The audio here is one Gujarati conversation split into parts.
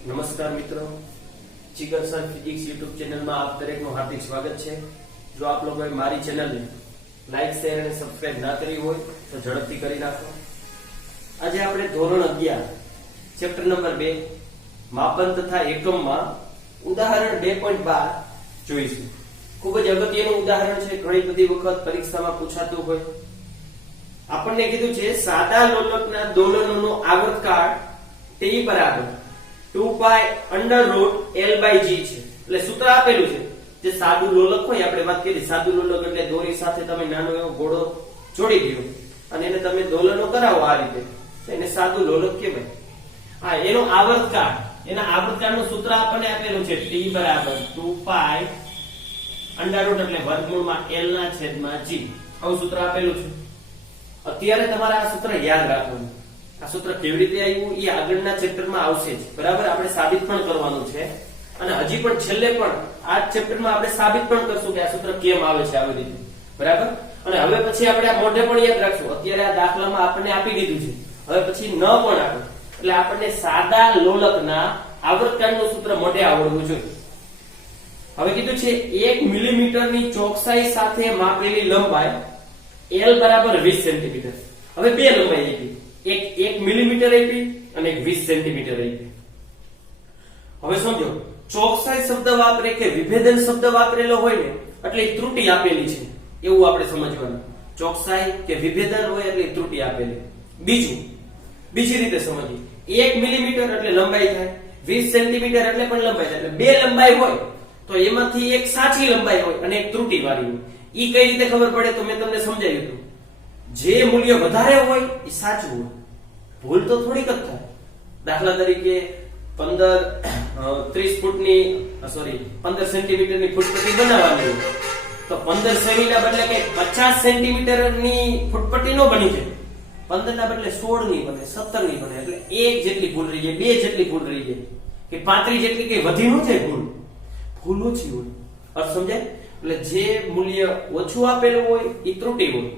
નમસ્કાર મિત્રો, જીગર સર ફિઝિક્સ યુટ્યુબ ચેનલમાં આપ દરેકનું હાર્દિક સ્વાગત છે। જો આપ લોકોએ મારી ચેનલને લાઈક શેર અને સબસ્ક્રાઇબ ના કરી હોય તો ઝડપથી કરી નાખો। આજે આપણે ધોરણ 11 ચેપ્ટર નંબર 2 માપન તથા એકમમાં ઉદાહરણ 2.12 જોઈશું। ખૂબ જ અગત્યનું ઉદાહરણ છે, ઘણી બધી વખત પરીક્ષામાં પૂછાતું હોય। આપણને કીધું છે સાદા લોલકના દોલનોનો આવર્તકાળ t બરાબર 2π √L/g છે। એટલે સૂત્ર આપેલું છે, જે સાદું લોલક હોય, આપણે વાત કરી સાદું લોલક એટલે દોરી સાથે તમે નાનો એવો ગોળો જોડી દો અને એને તમે દોલનો કરાવો આ રીતે, તો એને સાદું લોલક કહેવાય। હા, એનો આવર્તકાળ, એના આવર્તકાળનું સૂત્ર આપણને આપેલું છે t બરાબર 2π √, એટલે વર્ગમૂળમાં L/g, આવું સૂત્ર આપેલું છે। અત્યારે તમારે આ સૂત્ર યાદ રાખવાનું। આ સૂત્ર કેવી રીતે આવ્યું એ આગળના ચેપ્ટરમાં આવશે જ, બરાબર। આપણે સાબિત પણ કરવાનું છે અને હજી પણ છેલ્લે પણ આ ચેપ્ટરમાં આપણે સાબિત પણ કરશું કે આ સૂત્ર કેમ આવે છે આવી રીતે, બરાબર। અને હવે પછી આપણે આ મોઢે પણ યાદ રાખશું। અત્યારે આ દાખલામાં આપણને આપી દીધું છે, હવે પછી ન પણ આપે, એટલે આપણને સાદા લોલકના આવર્તકાળનું સૂત્ર મોઢે આવડવું જોઈએ। હવે કીધું છે 1 મિલીમીટરની ચોકસાઈ સાથે માપેલી લંબાઈ L બરાબર 20 સેન્ટીમીટર। હવે બે લંબાઈ આપી, એક 1 મિલીમીટર આપી અને એક 20 સેન્ટીમીટર આપી। હવે સમજો, ચોકસાઈ શબ્દ વાપરે કે વિભેદન શબ્દ વાપરેલો હોય ને એટલે ત્રુટી આપેલી છે એવું આપણે સમજવાનું। ચોકસાઈ કે વિભેદન હોય એટલે ત્રુટી આપેલી। બીજી રીતે સમજીએ, 1 મિલીમીટર એટલે લંબાઈ થાય, 20 સેન્ટીમીટર એટલે પણ લંબાઈ થાય। એટલે બે લંબાઈ હોય તો એમાંથી એક સાચી લંબાઈ હોય અને એક ત્રુટી વાળી હોય। ઈ કઈ રીતે ખબર પડે તો મેં તમને સમજાવ્યું હતું, જે મૂલ્ય વધારે હોય એ સાચું હોય, ભૂલ તો થોડીક જ થાય। દાખલા તરીકે 30 ફૂટની 15 સેન્ટીમીટરની ફૂટપટ્ટી બનાવવાની હોય તો 15 સેમીના બદલે કે 50 સેન્ટીમીટરની ફૂટપટ્ટી નો બની જાય, 15 ના બદલે 16 ની બને, 17 ની બને। એટલે એક જેટલી ભૂલ રહી જાય, બે જેટલી ભૂલ રહી જાય, કે 35 જેટલી કઈ વધી ન જાય, ભૂલ ઓછી હોય। અર્થ સમજાય? એટલે જે મૂલ્ય ઓછું આપેલું હોય એ ત્રુટી હોય।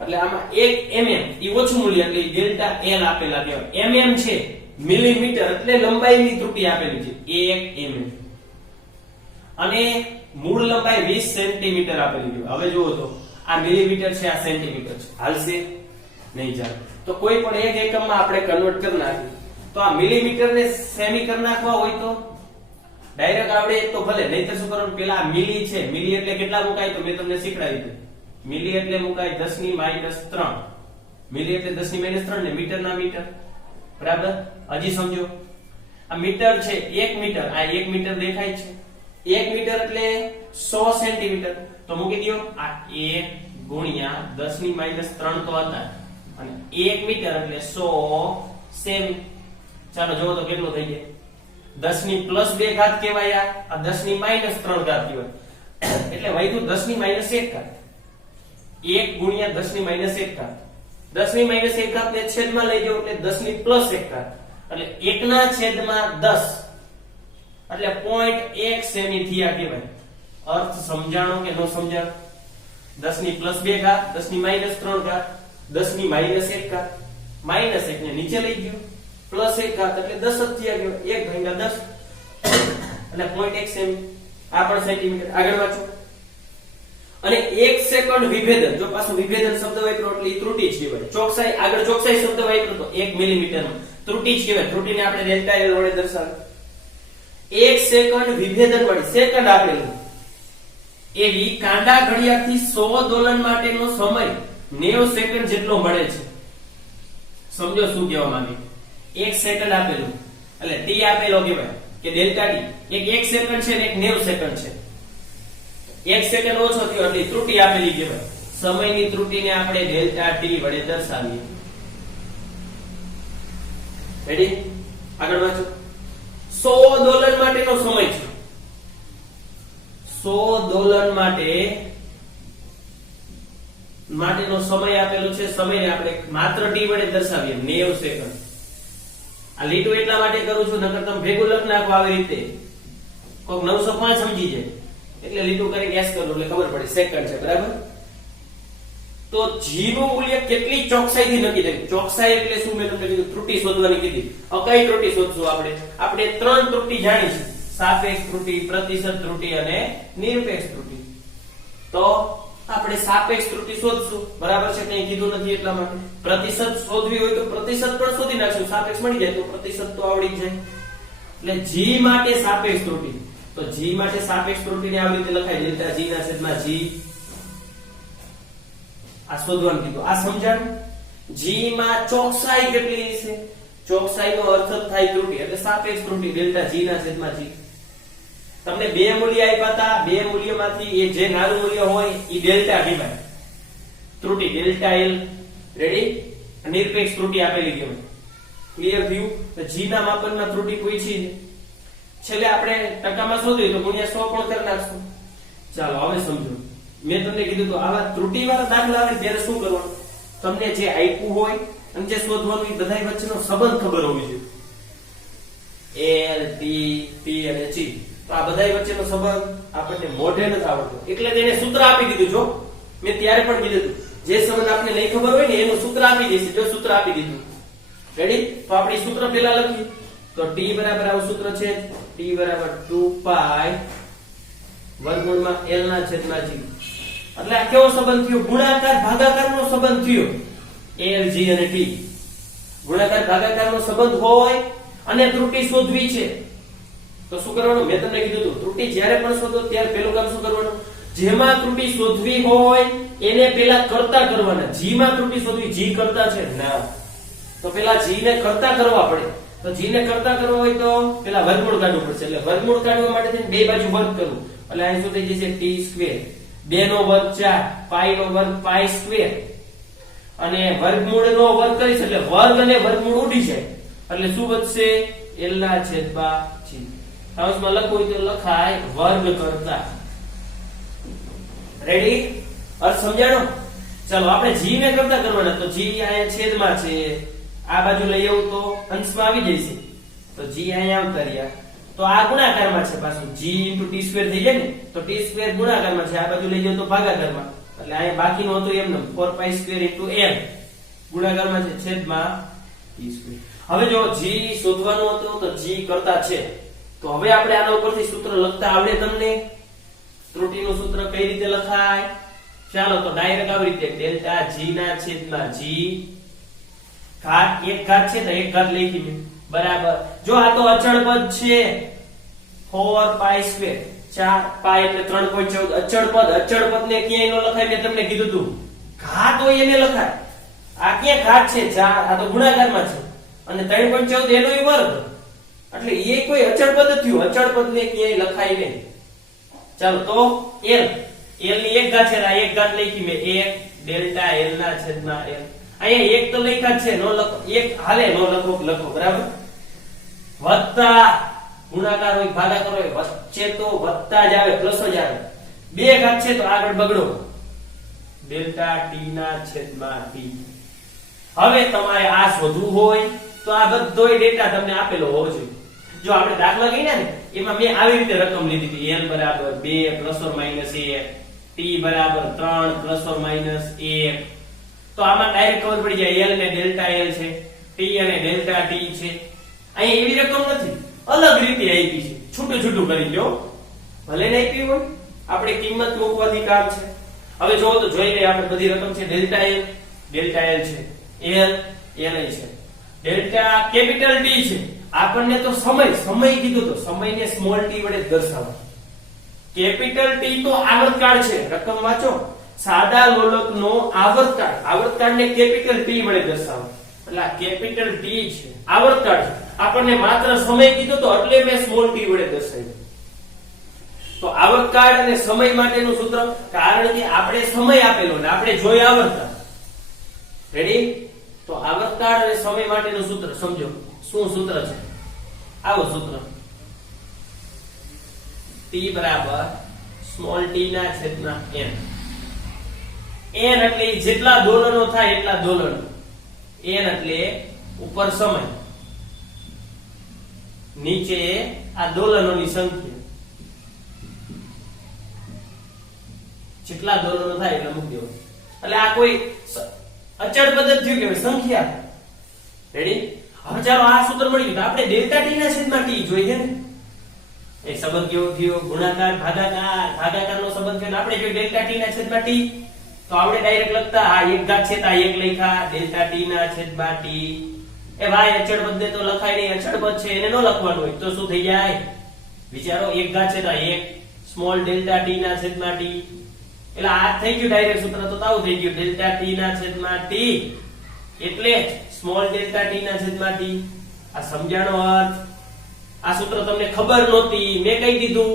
એટલે આમાં 1 mm એ ઓછું મૂલ્ય એટલે ડેલ્ટા L આપેલા કહેવાય। mm છે મિલીમીટર એટલે લંબાઈની ત્રુટી આપેલી છે 1 mm, અને મૂળ લંબાઈ 20 સેન્ટીમીટર આપેલી છે। હવે જુઓ તો આ મિલીમીટર છે, આ સેન્ટીમીટર છે, હાલશે નહીં ચાલે। તો કોઈ પણ એક એકમમાં આપણે કન્વર્ટ કરી નાખીએ તો આ મિલીમીટર ને સેમી કરી નાખવા હોય તો ડાયરેક્ટ આવડે તો ભલે, નહીતર શું કરવાનું, પેલા મિલી છે, મિલી એટલે કેટલા મુકાય તો મેં તમને શીખડાવી દીધું। મિલી એટલે મુકાય 10⁻3, મિલી એટલે 10⁻3 ને મીટર ના મીટર, બરાબર। હજી સમજો, આ મીટર છે, 1 મીટર, આ 1 મીટર દેખાય છે, 1 મીટર એટલે 100 સેન્ટીમીટર, તો મૂકી દો આ 1 ગુણ્યા 10⁻3 તો હતા, અને 1 મીટર એટલે 100 સેમી। ચાલો જોવો તો કેટલું થઈ જાય, 10⁻2 ઘાત કહેવાય, આ 10⁻3 ઘાત કહેવાય, એટલે વધ્યું 10⁻1 ઘાત, 1 ગુણ્યા 10⁻1 ઘાત, 10⁻1 ઘાત ને છેદમાં લઈ જાઓ એટલે 10⁻1 ઘાત, એટલે 1 ના છેદમાં 10 એટલે 0.1 સેમી થયા કહેવાય। અર્થ સમજાણો કે નો સમજાણો? 10⁻2 ઘાત, 10⁻3 ઘાત, 10⁻1 ઘાત, -1 ને નીચે લઈ ગયો, +1 ઘાત એટલે 10 જ થયા કહેવાય, 1 × 10 એટલે 0.1 સેમી। આ પણ સેન્ટીમીટર। આગળ વાંચો, અને 1 સેકન્ડ વિભેદન, જો પાછું વિભેદન શબ્દ વાપરો એટલે ઈ ત્રુટી જ કહેવાય। ચોકસાઈ, આગળ ચોકસાઈ શબ્દ વાપરો તો 1 મિલીમીટરમાં ત્રુટી જ કહેવાય, ત્રુટીને આપણે ડેલ્ટા L વડે દર્શાવે। 1 સેકન્ડ વિભેદન વાળી, સેકન્ડ આપેલું, એવી કાંડા ઘડિયાળથી 100 દોલન માટેનો સમય 90 સેકન્ડ જેટલો મળે છે। સમજો શું કહેવા માંગે, 1 સેકન્ડ આપેલું એટલે t આપેલો કહેવાય કે ડેલ્ટા t, એક 1 સેકન્ડ છે ને એક 90 સેકન્ડ છે, 1 સેકન્ડ ઓછો થયો એટલે ત્રુટી આપેલી કહેવાય। સમયની ત્રુટીને આપણે ડેલ્ટા t વડે દર્શાવીએ। રેડી? આગળ વાંચો, 100 દોલન માટેનો સમય છે, 100 દોલન માટેનો સમય આપેલો છે, સમયને આપણે માત્ર t વડે દર્શાવીએ 90 સેકન્ડ। આ લીટું એટલા માટે કરું છું, નકર તમે ભેગું લખ નાખો આવી રીતે, કોક 905 સમજી જાય એટલે લીટું કરી ગેસ કરો એટલે ખબર પડે સેકન્ડ છે, બરાબર। તો g નું મૂલ્ય કેટલી ચોકસાઈથી નક્કી થાય? ચોકસાઈ એટલે શું? મેં તમને કીધું ત્રુટી શોધવાની કીધી. કઈ ત્રુટી શોધશું આપણે 3 ત્રુટી જાણી છે: સાપેક્ષ ત્રુટી, પ્રતિશત ત્રુટી અને નિરપેક્ષ ત્રુટી. તો આપણે સાપેક્ષ ત્રુટી શોધશું, બરાબર છે? કંઈ કીધું નથી એટલા માટે. પ્રતિશત શોધવી હોય તો પ્રતિશત પણ શોધી નાખશું, સાપેક્ષ મળી જાય તો પ્રતિશત તો આવડી જાય. એટલે g માટે સાપેક્ષ ત્રુટી, તો g માટે સાપેક્ષ ત્રુટીને આવી રીતે લખાય: ડેલ્ટા g ના છેદમાં g. આ શોધવાનું કીધું, આ સમજાણ. g માં ચોકસાઈ કેટલી છે? ચોકસાઈનો અર્થ થાય ત્રુટી, એટલે સાપેક્ષ ત્રુટી ડેલ્ટા g ના છેદમાં g. તમને બે મૂલ્ય આપ્યા હતા, બે મૂલ્યમાંથી એ જે નાનું મૂલ્ય હોય એ ડેલ્ટા કહેવાય. ત્રુટી ડેલ્ટા l. રેડી? નિરપેક્ષ ત્રુટી આપેલી છે. ક્લિયર થયું? તો g ના માપનમાં ત્રુટી પૂછી છે. છેલ્લે આપણે ટકામાં શોધ્યું તો ગુણ્યા 100 પણ કરી નાખશું. ચાલો હવે સમજો. મેં તમને કીધું તો આવા ત્રુટીવાળા દાખલા આવે ત્યારે શું કરવાનું? તમને જે આપ્યું હોય અને જે શોધવાનું એ બધા વચ્ચેનો સંબંધ ખબર હોવી જોઈએ. l, t, p અને g. તો આ બધા વચ્ચેનો સંબંધ આપણને મોઢે નથી આવડતો, એટલે તેને સૂત્ર આપી દીધું. જો મેં ત્યારે પણ કીધું જે સંબંધ આપણે નહીં ખબર હોય ને એનું સૂત્ર આપી દેશે. જો સૂત્ર આપી દીધું. રેડી? તો આપણે સૂત્ર પહેલા લખીએ. તો t બરાબર આવું સૂત્ર છે, t બરાબર 2π વર્ગમૂળમાં l ના છેદમાં g. એટલે આ કેવો સંબંધ થયો? ગુણાકાર ભાગાકારનો સંબંધ થયો. l, g અને t ગુણાકાર ભાગાકારનો સંબંધ હોય અને ત્રુટી શોધવી છે તો શું કરવાનું? મેં તમને કીધું હતું, ત્રુટી જ્યારે પણ શોધો ત્યારે પહેલું કામ શું કરવાનું? જેમાં ત્રુટી શોધવી હોય એને પહેલા કરતા કરવાના. g માં ત્રુટી શોધવી, g કરતા છે ના, તો પહેલા g ને કરતા કરવા પડે. તો g ને કરતા કરવા હોય તો પહેલા વર્ગમૂળ કાઢવું પડશે. એટલે વર્ગમૂળ કાઢવા માટે થઈને બે બાજુ વર્ગ કરવું. એટલે અહીં શું થઈ જશે? t². 2 નો વર્ગ 4, પાઈ નો વર્ગ π², અને વર્ગમૂળ નો વર્ગ કરીશ એટલે વર્ગ અને વર્ગમૂળ ઉડી જાય. એટલે શું વધશે? l ના છેદમાં g. કૌંસમાં લખવું હોય તો લખાય વર્ગ કરતા. રેડી? અર્થ સમજાણો? ચાલો આપણે g ને કરતા કરવાના. તો g અહીંયા છેદમાં છે, આ બાજુ લઈ આવું તો અંશમાં આવી જશે. તો g અહીંયા આવતા રહ્યા. તો આ ગુણાકારમાં છે પાછું. g * t² થઈ જાય ને, તો t² ગુણાકારમાં છે, આ બાજુ લઈ જાવ તો ભાગાકારમાં. એટલે અહીંયા બાકીનું હતું એમને 4π² * n ગુણાકારમાં છે છેદમાં t². હવે જો g શોધવાનું હતું તો g કરતા છે. તો હવે આપણે આના ઉપરથી સૂત્ર લખતા આવડે તમને? ત્રુટીનું સૂત્ર કઈ રીતે લખાય? ચાલો તો ડાયરેક્ટ આવી રીતે ડેલ્ટા g ના છેદમાં g ઘાત, એક ઘાત છે તો એક ઘાત લખી મેં, બરાબર. જો આ તો અચળ પદ છે 4π², 4π એટલે 3.14 અચળ પદ. અચળ પદને ક્યાંય નો લખાય, મેં તમને કીધું હતું. ઘાત હોય એને લખાય. આ ક્યાં ઘાત છે? 4, આ તો ગુણાકારમાં છે, અને 3.14 એનો વર્ગ. એટલે એ કોઈ અચળ પદ થયું. અચળ પદને ક્યાંય લખાય નહીં. ચાલો તો l ની એક ઘાત છે, આ એક ઘાત લખી મેં 1 ડેલ્ટા l ના છેદમાં l. અહીંયા એક તો લખ્યા છે, નો લખો, એક હાલે નો લખો, બરાબર. વત્તા ગુણાકાર હોય ભાગાકાર હોય વચ્ચે તો વત્તા જ આવે, પ્લસ જ આવે. બે ઘાત છે તો આગળ બગડો ડેલ્ટા t ના છેદમાં t. હવે તમારે આ શોધવું હોય તો આ બધોય ડેટા તમને આપેલો હોવો જોઈએ. જો આપણે દાખલા ગણ્યા ને એમાં મેં આવી રીતે રકમ લીધી હતી. l બરાબર 2 ± 1, t બરાબર 3 ± 1. તો આમાં ડાયરેક્ટ ખબર પડી જાય l ને ડેલ્ટા l છે, t અને ડેલ્ટા t છે. અહીં એવી રકમ નથી, અલગ રીતે આપી છે, છૂટું છૂટું કરી લો. ભલે ને આપી હોય, આપણે કિંમત મૂકવાથી કામ છે. હવે જો તો જોઈ લઈએ આપણે બધી રકમ છે. ડેલ્ટા l છે, l છે, ડેલ્ટા કેપિટલ T છે. આપણને તો સમય કીધું તો સમયને સ્મોલ t વડે દર્શાવો. કેપિટલ T તો આવર્તકાળ છે, રકમ વાંચો. સાદા લોલકનો આવર્તકાળને કેપિટલ T વડે દર્શાવો. એટલે આ કેપિટલ T છે, આવર્તકાળ છે. આપણને માત્ર સમય કીધો તો એટલે મેં સ્મોલ t વડે દર્શાવ્યું. તો આવર્તકાળ અને સમય માટેનું સૂત્ર, કારણ કે આપણે સમય આપેલો ને આપણે જોઈ આવર્તકાળ. રેડી? તો આવર્તકાળ અને સમય માટેનું સૂત્ર સમજો. શું સૂત્ર છે? આવો સૂત્ર t બરાબર સ્મોલ t ના છેદમાં n. n એટલે જેટલા દોલનો થાય એટલા દોલનો. n એટલે ઉપર સમય, નીચે આ દોલનોની સંખ્યા. જેટલા દોલનો થાય એટલા મૂકી દેવા. એટલે આ કોઈ અચળ પદ્ધતિ થયું કે સંખ્યા. રેડી? હવે ચાલો આ સૂત્ર મળી ગયું. આપણે ડેલ્ટા ટી ના છેદમાં ટી જોઈએ ને. એ સંબંધ કેવો થયો? ગુણાકાર ભાગાકારનો સંબંધ થયો. આપણે જો ડેલ્ટા ટી ના છેદમાં ટી, તો આપણે ડાયરેક્ટ લખતા આ એક ઘાત છે તો આ એક લખ્યા ડેલ્ટા ટી ના છેદમાં ટી. એ ભાઈ અચળ પદ તો લખાય નહીં, અચળ પદ છે એને ન લખવાનું હોય તો શું થઈ જાય? વિચારો, એક ઘાત છે તો એક સ્મોલ ડેલ્ટા ટી ના છેદમાં ટી. એટલે આ થઈ ગયું ડાયરેક્ટ સૂત્ર, તો આવું થઈ ગયું ડેલ્ટા ટી ના છેદમાં ટી એટલે સ્મોલ ડેલ્ટા ટી ના છેદમાં ટી. આ સમજાણો અર્થ. આ સૂત્ર તમને ખબર નહોતી, મેં કહી દીધું.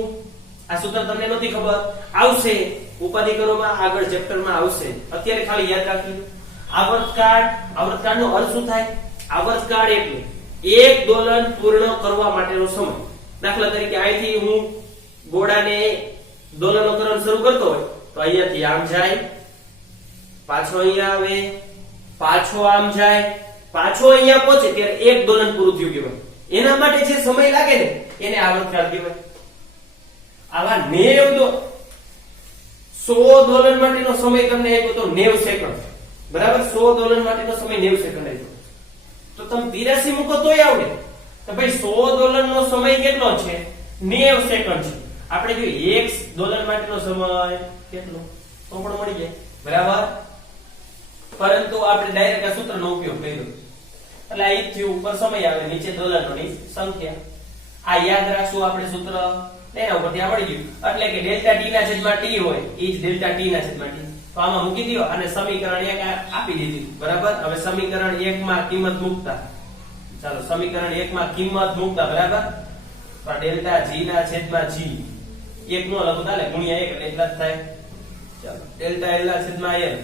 આ સૂત્ર તમને નહોતી ખબર, આવશે ઉપાધિકરોમાં, આગળ ચેપ્ટરમાં આવશે. અત્યારે ખાલી યાદ રાખજો. આવર્તકાળનો અર્થ શું થાય? આવર્તકાળ એટલે એક દોલન પૂર્ણ કરવા માટેનો સમય. દાખલા તરીકે અહીંથી હું ગોળાને દોલનોકરણ શરૂ કરતો હોય તો અહીંયાથી આમ જાય, પાછો અહીંયા આવે, પાછો આમ જાય, પાછો અહીંયા પહોંચે ત્યારે એક દોલન પૂરું થયું કહેવાય. એના માટે જે સમય લાગે ને એને આવર્તકાળ કહેવાય. આવા 100 દોલન માટેનો સમય તમને આપ્યો તો 90 સેકન્ડ, બરાબર? 100 દોલન માટેનો સમય 90 સેકન્ડ આપ્યો તો તમે 83 મૂકો તોય આવડે. તો ભાઈ 100 દોલનનો સમય કેટલો છે? 90 સેકન્ડ છે. આપણે જો 1 દોલન માટેનો સમય કેટલો તો પણ મળી જાય, બરાબર? પરંતુ આપણે ડાયરેક્ટ આ સૂત્રનો ઉપયોગ કર્યો એટલે આ થી ઉપર સમય આવે, નીચે દોલનોની સંખ્યા. આ યાદ રાખશું આપણે સૂત્ર, એના ઉપરથી આવડી ગયું. એટલે કે ડેલ્ટા ટી ના છેદમાં ટી હોય એ જ ડેલ્ટા ટી ના છેદમાં ટી. તો આમાં મૂકી દો અને સમીકરણ 1 આપી દીધું, બરાબર? હવે સમીકરણ 1 માં કિંમત મૂકતા, ચાલો સમીકરણ 1 માં કિંમત મૂકતા, બરાબર? તો ડેલ્ટા જી ના છેદમાં જી 1 નો લખો તાલે ગુણ્યા 1 એટલે એટલા જ થાય. ચાલો ડેલ્ટા એલ ના છેદમાં એલ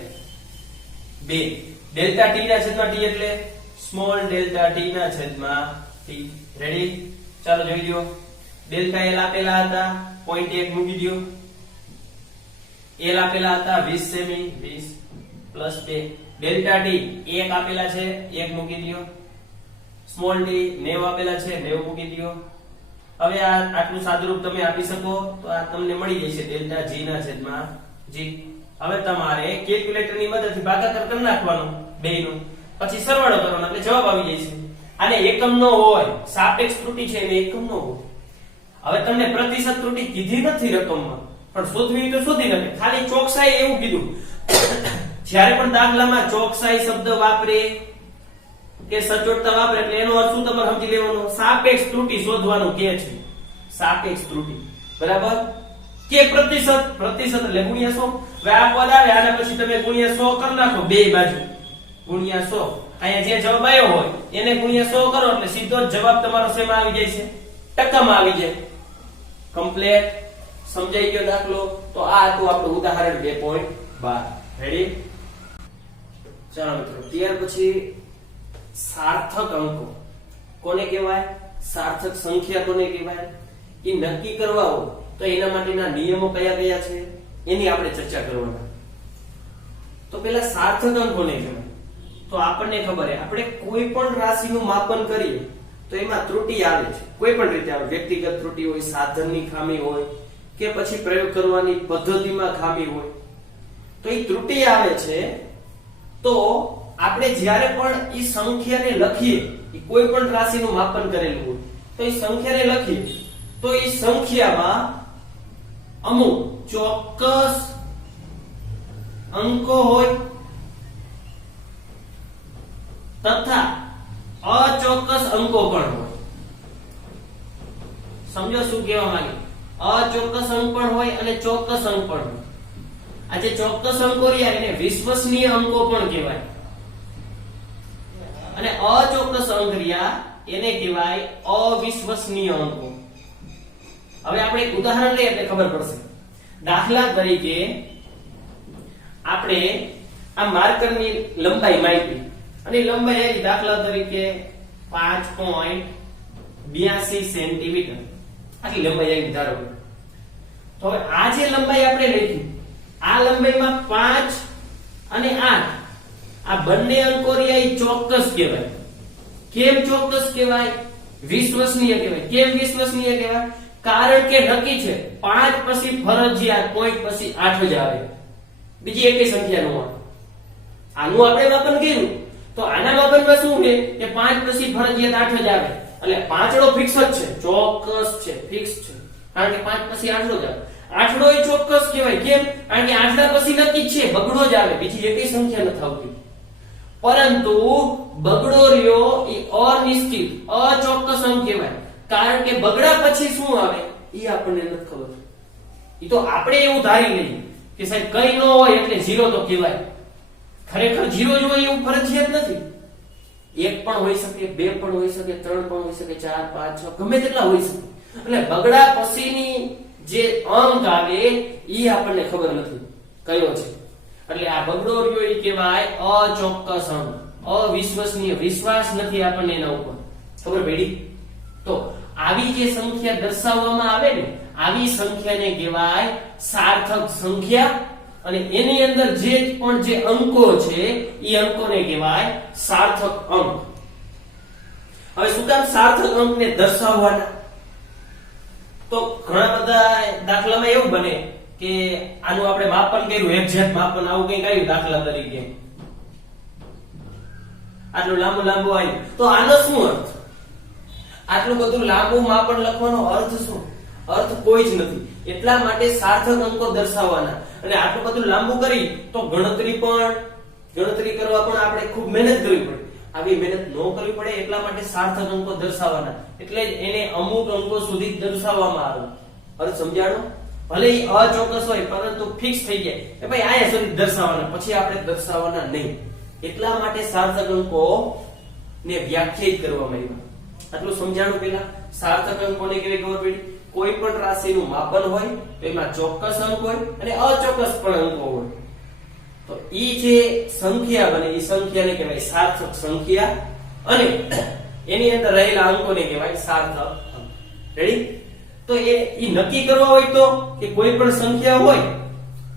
2, ડેલ્ટા ટી ના છેદમાં ટી એટલે સ્મોલ ડેલ્ટા ટી ના છેદમાં ટી. રેડી? ચાલો જોઈ લો. ડેલ્ટા એલ આપેલા હતા 0.1 મૂકી દો. એલ આપેલા હતા 20 સેમી, 20 પ્લસ 2. ડેલ્ટા ટી 1 આપેલા છે 1 મૂકી દો. સ્મોલ ટી 90 આપેલા છે 90 મૂકી દો. હવે આ આટલું સાદુરૂપ તમે આપી શકો તો આ તમને મળી જશે ડેલ્ટા જી ના છેદમાં જી. હવે તમારે કેલ્ક્યુલેટરની મદદથી ભાગાકાર કરી નાખવાનો બેયનો, પછી સરવાળો કરવાનો એટલે જવાબ આવી જશે. આને એકમ નો હોય, સાપેક્ષ ત્રુટિ છે એને એકમ નો હોય. હવે તમને પ્રતિશત ત્રુટિ કીધી નથી રકમમાં, પણ શોધવી તો શોધી નાખે. ખાલી ચોકસાઈ એવું કીધું. જ્યારે પણ દાખલામાં ચોકસાઈ શબ્દ વાપરે કે સચોટતા વાપરે એટલે એનો અર્થ શું તમારે સમજી લેવાનો? સાપેક્ષ ત્રુટિ શોધવાનું કે છે. સાપેક્ષ ત્રુટિ, બરાબર? કે પ્રતિશત, પ્રતિશત એટલે ગુણ્યા 100. હવે આ પદ આવે આના પછી તમે ગુણ્યા 100 કરી નાખો બે બાજુ, ગુણ્યા 100. અહીંયા જે જવાબ આવ્યો હોય એને ગુણ્યા 100 કરો એટલે સીધો જ જવાબ તમારો શેમાં આવી જાય છે? ટકામાં આવી જાય. કમ્પ્લીટ સમજાઈ ગયો દાખલો? તો આ હતું આપણું ઉદાહરણ 2.12. રેડી? ચાલો મિત્રો, ત્યાર પછી સાર્થક અંકો કોને કહેવાય? સાર્થક સંખ્યા કોને કહેવાય? એ નક્કી કરવા હોય તો એના માટેના નિયમો કયા કયા છે એની આપણે ચર્ચા કરવાના. તો પેલા સાર્થક અંક કોને કહેવાય? તો આપણને ખબર છે, આપણે કોઈ પણ રાશિનું માપન કરીએ તો એમાં ત્રુટિ આવે છે, કોઈ પણ રીતે આવે. વ્યક્તિગત ત્રુટિ હોય, સાધનની ખામી હોય, કે પછી પ્રયોગ કરવાની પદ્ધતિમાં ખામી હોય, તો એ ત્રુટિ આવે છે. તો આપણે જ્યારે પણ એ સંખ્યાને લખીએ, કોઈ પણ રાશિનું માપન કરેલું હોય તો એ સંખ્યાને લખીએ તો એ સંખ્યામાં અમુક ચોક્કસ અંકો હોય તથા અચોક્કસ અંકો પણ હોય. સમજો શું કહેવા માંગે? અચોક્કસ અંક પણ હોય અને ચોક્કસ અંક પણ હોય. આ જે ચોક્કસ અંકો રહ્યા એને વિશ્વસનીય અંકો પણ કહેવાય અને અચોક્કસ અંક રહ્યા એને કહેવાય અવિશ્વસનીય અંકો. હવે આપણે એક ઉદાહરણ લઈએ એટલે ખબર પડશે. દાખલા તરીકે આપણે આ માર્કરની લંબાઈ માપી અને લંબાઈ આવી દાખલા તરીકે 5.82 સેન્ટીમીટર આટલી લંબાઈ આવી ધારો. તો હવે આ જે લંબાઈ આપણે લીધી આ લંબાઈમાં 5 અને 8 આ બંને અંકો રહ્યા એ ચોક્કસ કહેવાય. કેમ ચોક્કસ કહેવાય? વિશ્વસનીય કહેવાય. કેમ વિશ્વસનીય કહેવાય? કારણ કે નક્કી છે 5 પછી ફરજિયાત પોઈન્ટ પછી 8 જ આવે, બીજી એકેય સંખ્યા ન આવે. આનું આપણે માપન કર્યું તો આના માપનમાં શું છે કે 5 પછી ફરજિયાત 8 જ આવે, એટલે પાંચડો ફિક્સ જ છે, ચોક્કસ છે, ફિક્સ છે, કારણ કે 5 પછી આઠડો જ આવે. આઠડો એ ચોક્કસ કહેવાય, કેમ? કારણ કે આઠડા પછી નક્કી જ છે, બગડો જ આવે, બીજી એકેય સંખ્યા નથી આવતી. પરંતુ બગડો રહ્યો એ અનિશ્ચિત અચોક્કસ અંક કહેવાય, કારણ કે બગડા પછી શું આવે એ આપણને નથી ખબર. એ તો આપણે એવું ધારી લઈએ કે સાહેબ કઈ ન હોય એટલે 0 તો કહેવાય. ખરેખર 0 જ હોય એવું ફરજિયાત નથી. 1 પણ હોઈ શકે, 2 પણ હોઈ શકે, 3 પણ હોઈ શકે, 4 5 6 ગમે તેટલા હોઈ શકે. એટલે બગડા પછીની જે અંક આવે એ આપણને ખબર નથી કયો છે. એટલે આ બગડો રહ્યો એ કહેવાય અચોક્કસ અંક, અવિશ્વસનીય, વિશ્વાસ નથી આપણને એના ઉપર. ખબર પડી? તો આવી જે સંખ્યા દર્શાવવામાં આવે ને આવી સંખ્યાને કહેવાય સાર્થક સંખ્યા, અને એની અંદર જે પણ જે અંકો છે એ અંકોને કહેવાય સાર્થક અંક. હવે શું કામ સાર્થક અંકને દર્શાવવાના? તો ઘણા બધા દાખલામાં એવું બને કે આનું આપણે માપન કર્યું, એક્ઝેક્ટ માપન આવું કંઈક આવ્યું, દાખલા તરીકે આટલું લાંબુ આવ્યું, તો આનો શું અર્થ? આટલું બધું લાંબુ માપન લખવાનો અર્થ શું? અર્થ કોઈ જ નથી. એટલા માટે સાર્થક અંકો દર્શાવવાના. અને આટલું બધું લાંબુ કરી તો ગણતરી કરવા પણ આપણે ખૂબ મહેનત કરવી પડે. આવી મહેનત ન કરવી પડે એટલા માટે સાર્થક અંકો દર્શાવવાના. એટલે જ એને અમુક અંકો સુધી દર્શાવવામાં આવે. અર્થ સમજાણો? ભલે એ અચોક્કસ હોય પરંતુ ફિક્સ થઈ જાય કે ભાઈ આયા સુધી દર્શાવવાના, પછી આપણે દર્શાવવાના નહીં. એટલા માટે સાર્થક અંકો ને વ્યાખ્યાયિત કરવામાં આવ્યા. આટલું સમજાણું. પેલા સાર્થક અંકોને કેવી ખબર પડી? કોઈ પણ રાશિનું માપન હોય તો એમાં ચોક્કસ અંક હોય અને અચોક્કસ પણ અંકો હોય. તો ઈ જે સંખ્યા બને એ સંખ્યાને કહેવાય સાર્થક સંખ્યા, અને એની અંદર રહેલા અંકોને કહેવાય સાર્થક અંક. રેડી? તો એ નક્કી કરવા હોય તો કે કોઈ પણ સંખ્યા હોય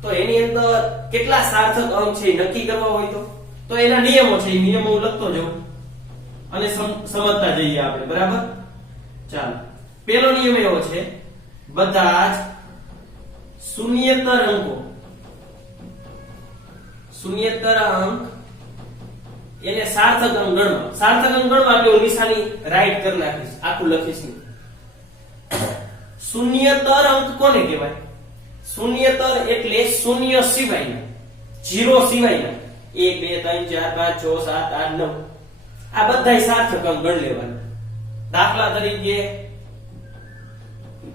તો એની અંદર કેટલા સાર્થક અંક છે એ નક્કી કરવા હોય તો એના નિયમો છે. એ નિયમો હું લખતો જાઉં અને સમજતા જઈએ આપણે. બરાબર? ચાલો, પહેલો નિયમ એવો છે, બધા જ શૂન્યેતર અંક એને સાર્થક અંક ગણવા. સાર્થક અંક ગણવા એટલે હું નિશાની રાઈટ કરી નાખીશ, આખું લખીશ નહીં. શૂન્યેતર અંક કોને કહેવાય? શૂન્યેતર એટલે શૂન્ય સિવાયના, 0 સિવાયના. 1 2 3 4 5 6 7 8 9 આ બધાય સાર્થક અંક ગણ લેવાના. દાખલા તરીકે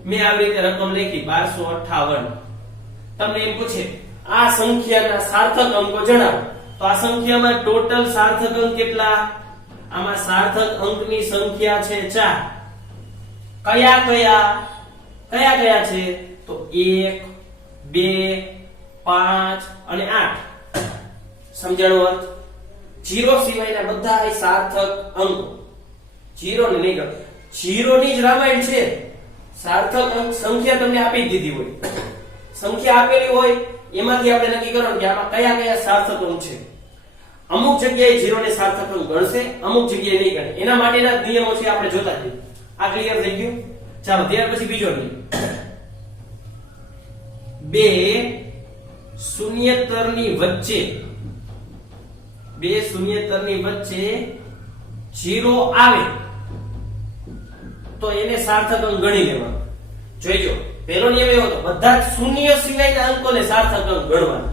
મેં આવી રીતે રકમ લખી 1258. તમને એમ પૂછે આ સંખ્યાના સાર્થક અંકો જણાવો, તો આ સંખ્યામાં ટોટલ સાર્થક અંક કેટલા? આમાં સાર્થક અંકની સંખ્યા છે 4. કયા છે? તો 1 2 5 અને 8. સમજાણો અર્થ? 0 સિવાયના બધા સાર્થક અંકો. 0 ને નહીં ગણ, 0 ની જ રામાયણ છે. સાર્થક અંક સંખ્યા તમને આપી દીધી હોય, સંખ્યા આપેલી હોય, એમાંથી આપણે નક્કી કરવાનું કે આમાં કયા સાર્થક અંક છે. અમુક જગ્યાએ 0 ને સાર્થક અંક ગણશે, અમુક જગ્યાએ નહીં ગણે. એના માટેના નિયમો છે, આપણે જોતા જઈએ. આ ક્લિયર થઈ ગયું? ચાલો, ત્યાર પછી બીજો નિયમ, 2 શૂન્યેતરની વચ્ચે 0 આવે તો એને સાર્થક અંક ગણી લેવાનો. જોઈજો, પહેલો નિયમ એવો હતો, બધા જ શૂન્ય સિવાયના અંકોને સાર્થક અંક ગણવાના.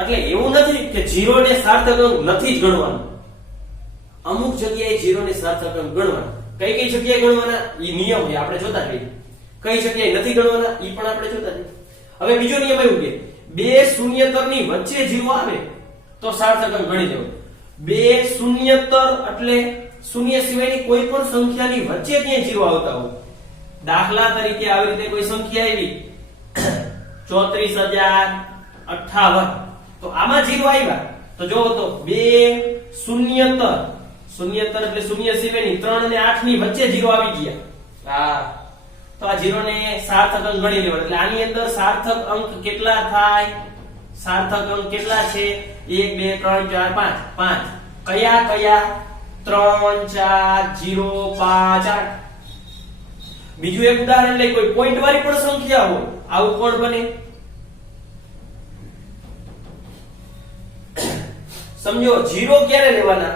એટલે એવું નથી કે 0 ને સાર્થક અંક નથી જ ગણવાનું. અમુક જગ્યાએ 0 ને સાર્થક અંક ગણવાના. કઈ જગ્યાએ ગણવાના એ નિયમ છે, આપણે જોતા જઈએ. કઈ જગ્યાએ નથી ગણવાના એ પણ આપણે જોતા જઈએ. હવે બીજો નિયમ એવું કે 2 શૂન્યેતરની વચ્ચે 0 આવે તો સાર્થક અંક ગણી લેવાનો. 2 શૂન્યેતર એટલે શૂન્ય સિવાયની કોઈ પણ સંખ્યાની વચ્ચે ક્યાંય 0 આવતા હોય. દાખલા તરીકે આવી રીતે કોઈ સંખ્યા આવી 34058, તો આમાં 0 આવ્યા તો જો તો 2 શૂન્યેતર એટલે શૂન્ય સિવાયની 3 અને 8 ની વચ્ચે 0 આવી ગયા. હા, તો આ 0 ને સાર્થક અંક ગણી લેવાનો. એટલે આની અંદર સાર્થક અંક કેટલા થાય? સાર્થક અંક કેટલા છે? 1 2 3 4 5. કયા 3 4 0 5 8. બીજું એક ઉદાહરણ લઈ, કોઈ પોઈન્ટ વાળી પણ સંખ્યા હોય, આવું કોણ બને? સમજો 0 ક્યારે લેવાના?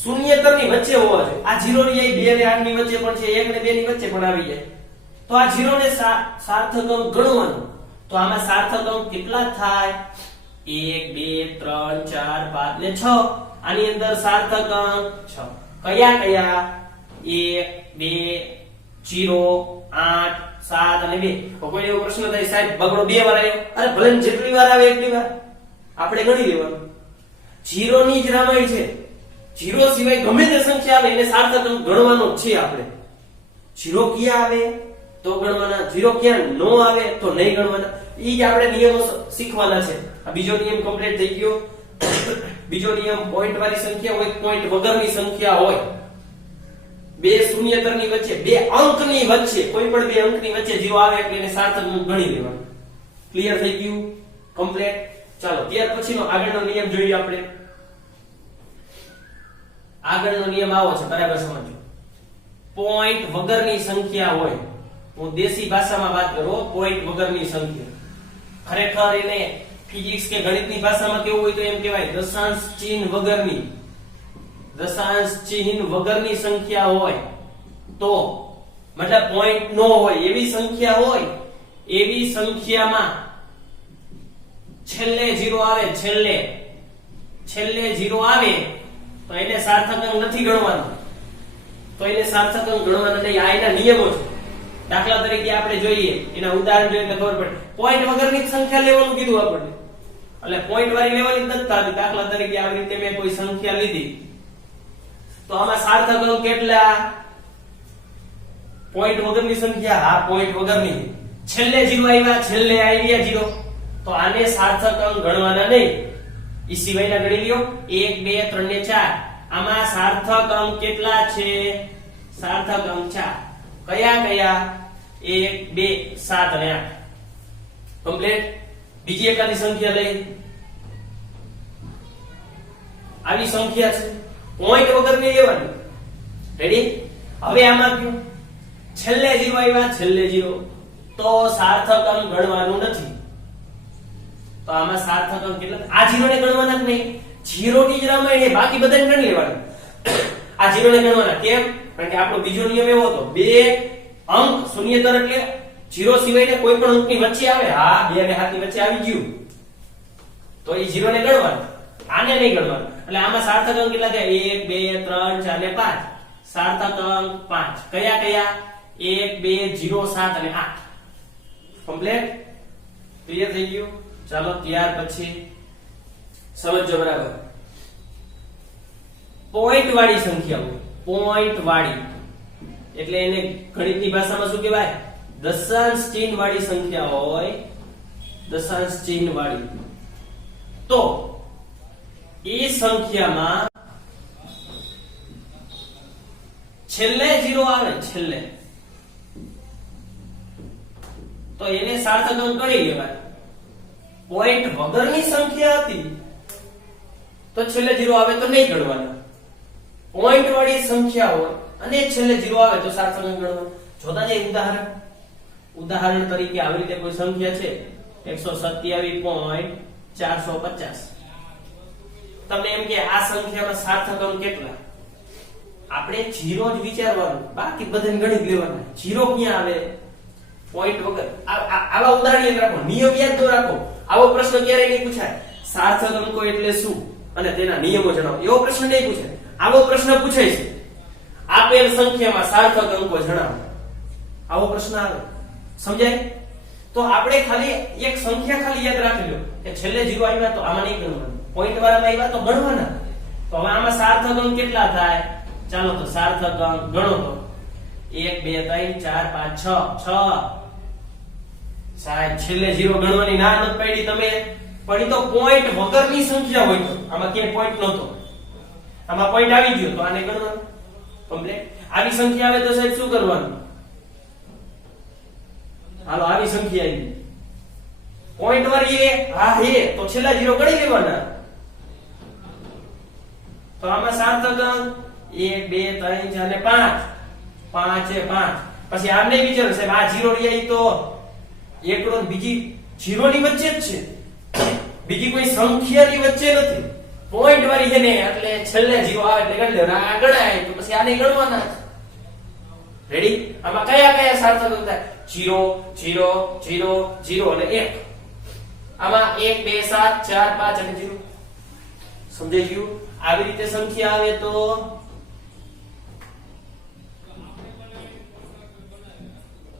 શૂન્યતરની વચ્ચે હોવા જોઈએ. આ 0 ની અહીં 2 અને 8 ની વચ્ચે પણ છે, 1 ને 2 ની વચ્ચે પણ આવી જાય. તો આ 0 ને સાર્થક અંક ગણવાનો. તો આમાં સાર્થક અંક કેટલા થાય? 1 2 3 4 5 ને 6. આની અંદર સાર્થક અંક 6. કયા કયા? 1 2 0 8 7 અને 2. તો કોઈ એવો પ્રશ્ન થાય સાહેબ બગડો 2 વાર આવ્યો? અરે ભલે જેટલી વાર આવે એટલી વાર આપણે ગણી લેવાનું. 0 ની જ રામાયણ છે. 0 સિવાય ગમે તે સંખ્યા આવે એને સાર્થક અંક ગણવાનો છે આપણે. 0 ક્યાં આવે તો ગણવાના, 0 ક્યાં નો આવે તો નહીં ગણવાના. ઈ જ આપણે નિયમો શીખવાના છે. આ બીજો નિયમ કમ્પ્લીટ થઈ ગયો. બીજો નિયમ પોઈન્ટ વાળી સંખ્યા હોય, પોઈન્ટ વગરની સંખ્યા હોય, બે શૂન્યતરની વચ્ચે, બે અંકની વચ્ચે, કોઈ પણ બે અંકની વચ્ચે 0 આવે એટલે એને સાર્થક અંક ગણી લેવાનું. ક્લિયર થઈ ગયું? કમ્પ્લીટ. ચાલો ત્યાર પછીનો આગળનો નિયમ જોઈએ આપણે. આગળનો નિયમ આવો છે, બરાબર સમજો. પોઈન્ટ વગરની સંખ્યા હોય, હું દેશી ભાષામાં વાત કરું, પોઈન્ટ વગરની સંખ્યા. ખરેખર એને ફિઝિક્સ કે ગણિતની ભાષામાં કેવું હોય તો એમ કહેવાય દશાંશ ચિહ્ન વગરની. દશાંશ ચિહ્ન વગરની સંખ્યા હોય તો મતલબ પોઈન્ટ નો હોય એવી સંખ્યા હોય, એવી સંખ્યામાં છેલ્લે 0 આવે, છેલ્લે 0 આવે તો એને સાર્થક અંક નથી ગણવાનો. તો એને સાર્થક અંક ગણવાના નહીં. આ એના નિયમો છે. દાખલા તરીકે આપણે જોઈએ, એના ઉદાહરણ જોઈએ તો ખબર પડે. પોઈન્ટ વગરની સંખ્યા લેવાનું કીધું આપણને, એટલે પોઈન્ટ વાળી લેવાની નથી થતી. દાખલા તરીકે આવી રીતે મેં કોઈ સંખ્યા લીધી તો આમાં સાર્થક અંક કેટલા? પોઈન્ટ વગરની સંખ્યા, હા પોઈન્ટ વગરની. છેલ્લે 0 આવ્યા, છેલ્લે આવ્યા 0, તો આને સાર્થક અંક ગણવાના નહીં. ઈ સિવાયના ગણી લ્યો. 1 2 3 ને 4. આમાં સાર્થક અંક કેટલા છે? સાર્થક અંક 4. કયા કયા? 1 2 7 અને 8. કમ્પ્લીટ. બીજી એકાદી સંખ્યા લઈ. આવી સંખ્યા છે, પોઈન્ટ વગરની લેવાની. રેડી? હવે આમાં કયું? છેલ્લે 0 આવ્યા, છેલ્લે 0, તો સાર્થક અંક ગણવાનું નથી. તો આમાં સાર્થક અંક કેટલા? આ 0 ને ગણવાના જ નહીં. 0 ની જ રામાયણ, બાકી બધાને ગણી લેવાનું. આ 0 ને ગણવાના કેમ? કારણ કે આપણો બીજો નિયમ એવો હતો, બે અંક શૂન્યતર એટલે 0 સિવાયના કોઈ પણ અંકની વચ્ચે આવે. હા 2 અને 7 ની વચ્ચે આવી ગયું તો એ 0 ને ગણવાનું, આને નહીં ગણવાનું. એટલે આમાં સાર્થક અંક કેટલા થયા? 1 2 3 4 ને 5. સાર્થક અંક 5. કયા કયા? 1 2 0 7 અને 8. કમ્પ્લીટ. ક્લિયર થઈ ગયું? ચાલો ત્યાર પછી સમજો બરાબર. પોઈન્ટ વાળી સંખ્યા હોય, પોઈન્ટ વાળી એટલે એને ગણિતની ભાષામાં શું કહેવાય? દશાંશ ચિહ્ન વાળી સંખ્યા હોય, દશાંશ ચિહ્ન વાળી. તો એ સંખ્યામાં છેલ્લે 0 આવે, છેલ્લે, તો એને સાર્થક અંક ગણી લેવાય. પોઈન્ટ વગરની સંખ્યા હતી તો છેલ્લે 0 આવે તો નહીં ગણવાના. પોઈન્ટ વાળી સંખ્યા હોય અને છેલ્લે 0 આવે તો સાર્થક અંક ગણવાના. જોતા જઈએ ઉદાહરણ તરીકે આવી રીતે કોઈ સંખ્યા છે 127.450. તમને એમ કે આ સંખ્યામાં સાર્થક અંક કેટલા? આપણે 0 જ વિચારવાનું, બાકી બધાને ગણિત લેવાના. 0 ક્યાં આવે? પોઈન્ટ વગર. આવા ઉદાહરણ યાદ રાખો, નિયમ યાદ રાખો. આવો પ્રશ્ન ક્યારેય નહીં પૂછાય. સાર્થક અંકો એટલે શું અને તેના નિયમો જણાવો, એવો પ્રશ્ન નહીં પૂછાય. આવો પ્રશ્ન પૂછાય છે, આપેલ સંખ્યામાં સાર્થક અંકો જણાવો. આવો પ્રશ્ન આવે, સમજાય? તો આપણે ખાલી એક સંખ્યા ખાલી યાદ રાખી લો કે છેલ્લે 0 આવ્યા તો આમાં નહીં ગણવાનું, પોઈન્ટ વાળામાં આવ્યા તો ગણવાના. તો હવે આમાં સાર્થક અંક કેટલા થાય? ચાલો તો સાર્થક અંક ગણો તો 1 2 3 4 5 6. સાહેબ છેલ્લે 0 ગણવાની ના નથી પાડી તમે, પણ ઈ તો પોઈન્ટ વગરની સંખ્યા હોય તો આમાં ક્યાંય પોઈન્ટ નહોતો, આમાં પોઈન્ટ આવી ગયો તો આને ગણવાનું. કમ્પ્લીટ. આવી સંખ્યા આવે તો સાહેબ શું કરવાનું? હાલો આવી સંખ્યા આવી, પોઈન્ટ વાળી એ, હા હે, તો છેલ્લા 0 ગણી લેવાના. તો આમાં સાર્થક અંક 1 2 3 4 ને 5. 5 છે 5. પછી આમ નહીં વિચારો સાહેબ આ 0 રહી તો એકડો બીજી 0 ની વચ્ચે જ છે, બીજી કોઈ સંખ્યાની વચ્ચે નથી. પોઈન્ટ વાળી છે ને એટલે છેલ્લે 0 આવે એટલે ગણી લેવાનું. આ ગણાય તો પછી આને ગણવાના. રેડી? આમાં કયા કયા સાર્થક અંક થાય? 0 0 0 0 અને 1. આમાં 1 2 7 4 5 અને 0. સમજાઈ ગયું? આવી રીતે સંખ્યા આવે તો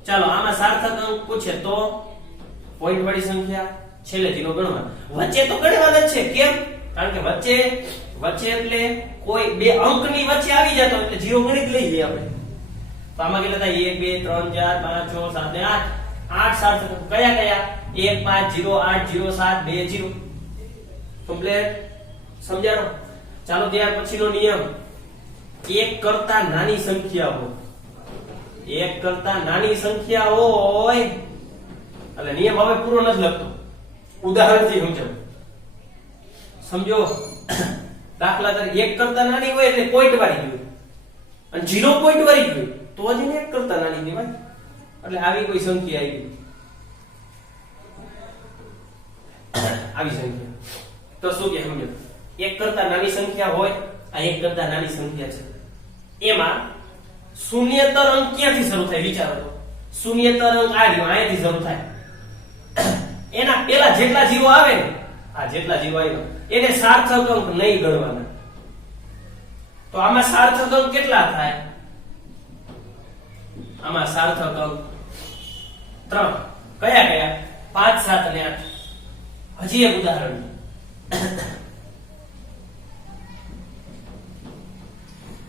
ચાલો આમાં સાર્થક અંક પૂછે તો પોઈન્ટ વાળી સંખ્યા છેલ્લે 0 ગણવાના. વચ્ચે તો ગણવાના જ છે. કેમ? કારણ કે વચ્ચે એટલે કોઈ બે અંકની વચ્ચે આવી જતો એટલે 0 ગણી જ લઈ લઈએ આપણે. તો આમાં કેટલા થાય? 1 2 3 4 5 6 7 ને 8. 8 સાર્થક કયા કયા? 1 5 0 8 0 7 2 0. કમ્પ્લીટ? સમજાણો? ચાલો ત્યાર પછીનો નિયમ, એક કરતા નાની સંખ્યા હોય. એક કરતા નાની સંખ્યા હોય એટલે નિયમ હવે પૂરો નથી લખતો, ઉદાહરણથી સમજાવું. સમજો? દાખલા તરીકે એક કરતા નાની હોય એટલે પોઈન્ટ વાળી હોય અને 0 પોઈન્ટ વાળી હોય તો જ એને એક કરતા નાની કહેવાય. એટલે આવી કોઈ સંખ્યા આવી સંખ્યા તો શું કે સમજો? એક કરતા નાની સંખ્યા હોય, આ એક કરતા નાની સંખ્યા છે, એમાં શૂન્યતર અંક ક્યાંથી શરૂ થાય? વિચારો તો. શૂન્યતર અંક આ રહ્યો, અહીંયાથી શરૂ થાય. એના પેલા જેટલા 0 આવે ને, આ જેટલા 0 આવ્યો એને સાર્થક અંક નહીં ગણવાના. તો આમાં સાર્થક અંક કેટલા થાય? આમાં સાર્થક અંક 3. કયા કયા? 5 7 અને 8. હજી એક ઉદાહરણ.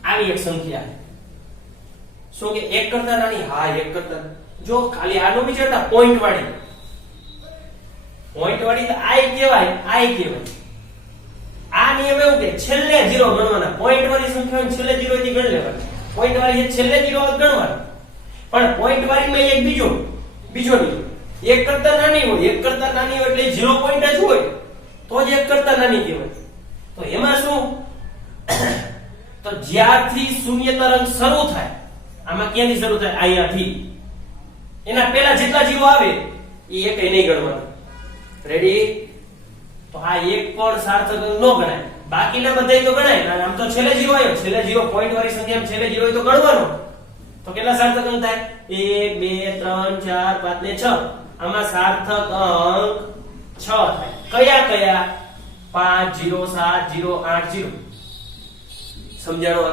આવી એક સંખ્યા શું કે એક કરતા નાની? હા, એક કરતા. જો ખાલી આનો વિચારતા પોઈન્ટ વાળી તો આઈ કહેવાય. આ નિયમ એવું કે છેલ્લે 0 ગણવાના. પોઈન્ટ વાળી સંખ્યા છેલ્લે 0 થી ગણ લેવાના. પોઈન્ટ વાળી છેલ્લે 0 ગણવાના. પણ પોઈન્ટ વાળીમાં એક બીજો નિયમ, એક કરતા નાની હોય. એક કરતા નાની હોય એટલે 0 પોઈન્ટ જ હોય તો જ એક કરતા નાની કહેવાય. તો એમાં શું? તો જ્યારથી શૂન્યતર અંક શરૂ થાય, આમાં ક્યાંથી શરૂ થાય? અહીંયાથી. એના પહેલા જેટલા 0 આવે એ એક નહીં ગણવાના. રેડી? તો આ એક પણ સાર્થક અંક ન ગણાય. બાકીના બધાય તો ગણાય. કારણ આમ તો છેલ્લે 0 આવ્યો, છેલ્લે 0 પોઈન્ટ વાળી સંખ્યામાં છેલ્લે 0 હોય તો ગણવાનો. તો કેટલા સાર્થક અંક થાય? 1 2 3 4 5 ને 6. આમાં સાર્થક અંક 6 થાય. કયા કયા? 5 0 7 0 8 0. સમજાણો